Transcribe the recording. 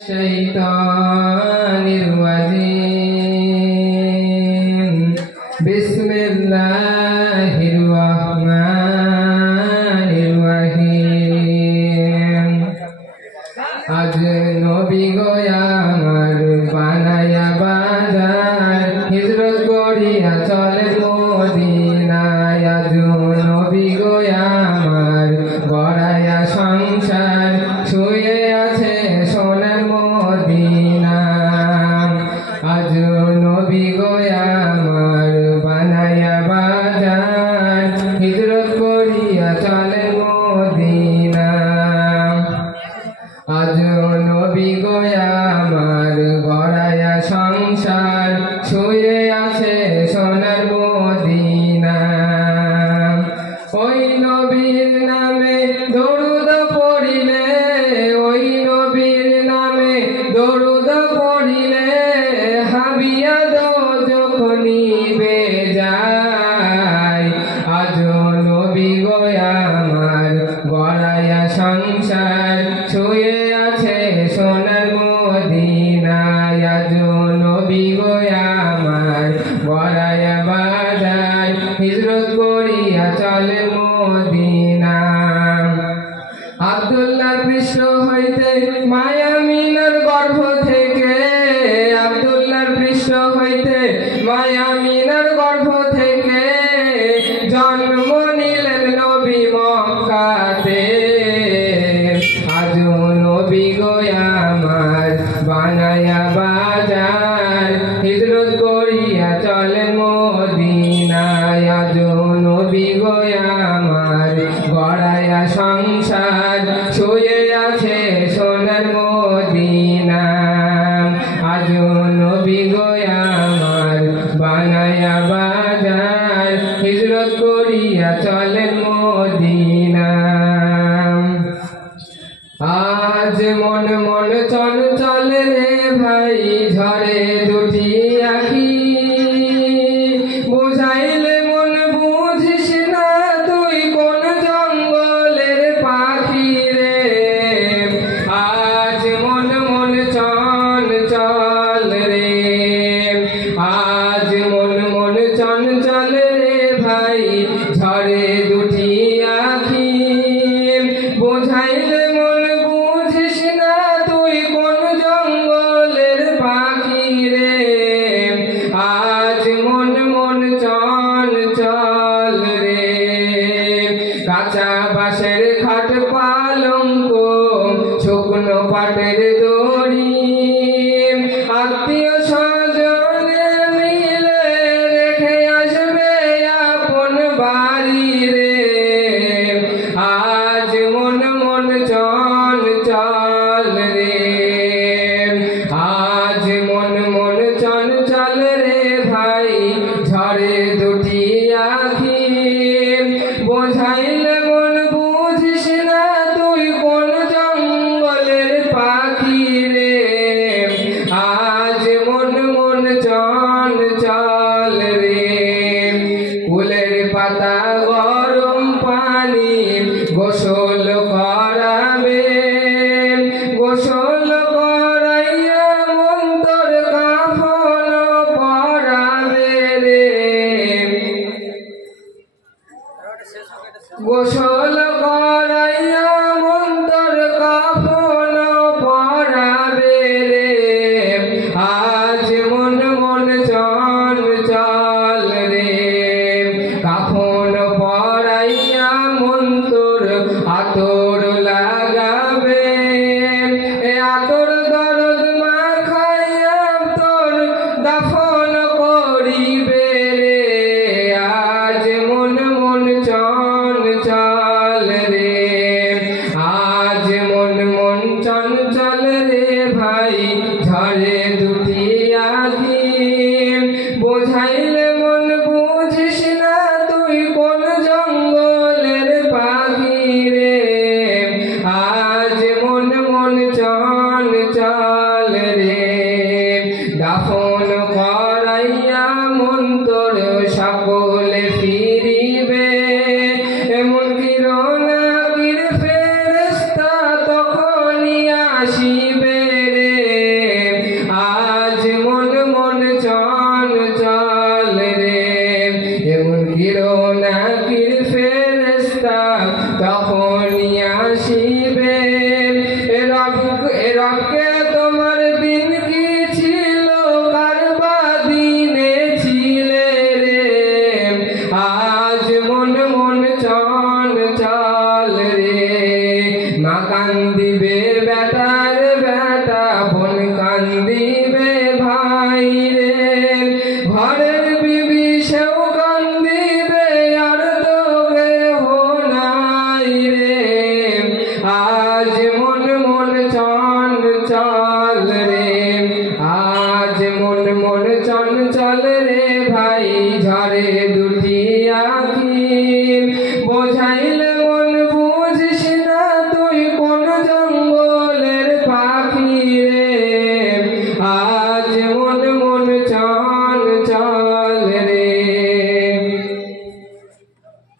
الشيطان الرجيم بسم الله الرحمن الرحيم আজ নবী গো আমার বানায়া বাজার হিজরত করিয়া চলে মদিনায় আজ নবী গো আমার গড়ায়া সংসার শুয়ে আছে সোনার মদিনা আজ নবী গো আমার বানায়া বাজার হিজরত করিয়া চলে মদিনা আজ নবী গো আমার গড়ায়া সংসার শুয়ে আছে সোনার মদিনা ওই নবীর নামে দরুদ পড়িলে ওই নবীর নামে দরুদ পড়িলে হাবিয়া দোজখ নিভে যায় আজ নবী গো আমার গড়ায়া সংসার শুয়ে আছে সোনার মদিনায় আজ নবী গো আমার গড়ায়া বাজার হিজরত করিয়া চলে মদিনা আব্দুল্লাহর পৃষ্ঠ হইতে মায়া মিনার গর্ভ থেকে আব্দুল্লাহর পৃষ্ঠ হইতে মায়া মিনার গর্ভ থেকে জন্ম নিলেন নবী মক্কাতে আজ নবী গো আমার বানায়া বাজার হিজরত করিয়া চলে মদিনায় আজ নবী গো আমার গড়ায়া সংসার শুয়ে আছে সোনার মদিনা আজ নবী গো আমার বানায়া বাজার হিজরত করিয়া চলে মদিনা আজ মন মন চঞ্চল রে ভাই ঝরে দুটি আখি বুঝাইলে মন বুঝিস না তুই কোন জঙ্গলের পাখি রে আজ মন মন চঞ্চল রে আজ মন মন চঞ্চল রে ভাই ঝরে দুটি আখি বুঝাইলে মন বুঝিস না তুই কোন জঙ্গলের পাখি রে আজ মন মন চঞ্চল রে কাঁচা বাঁশের খাট পালঙ্ক শুকনো পাটের দড়ি আত্মীয় স্বজনে মিলে রেখে আসবে আপন বাড়ি রে আজ মন মন চঞ্চল রে আজ মন মন চঞ্চল রে ভাই ঝরে দুটি আখি বোঝাইলে মন বুঝিস না তুই কোন জঙ্গলের পাখি রে আজ মন মন চঞ্চল রে কুলের পাতা গরম পানি গোসল করাবে গোসল করাইয়া মন্তর কাফন পরাবে রে গোসল করাইয়া মন্তর কাফন পরাবে রে আজ মন মন চঞ্চল রে কাফন পরাইয়া মন্তর আতর লাগাবে এ আতর দরদ মাখাইয়া তোর দাফন করিবে রে আজ মন মন চঞ্চল রে আজ মন মন চঞ্চল রে ভাই ঝরে দুটি আখি বোঝাইলে মন বুঝিস না তুই কোন জঙ্গলের পাখি রে আজ মন মন চঞ্চল রে দাফন করাইয়া মন্তর সকলে ফিরিবে এমন কিরণাকির ফেরেশতা তখনই আসিবে রে আজকে তোমার দিন কি ছিল, কার বা দিনে ছিলে রে। আজ মন মন চঞ্চল রে। মা কান্দিবে বেটার বেটা, বোন কান্দিবে ভাই রে। ঘরের বিবি সেও কান্দিবে, আর তো কেহ নাই রে। আজ মন মন চঞ্চল রে।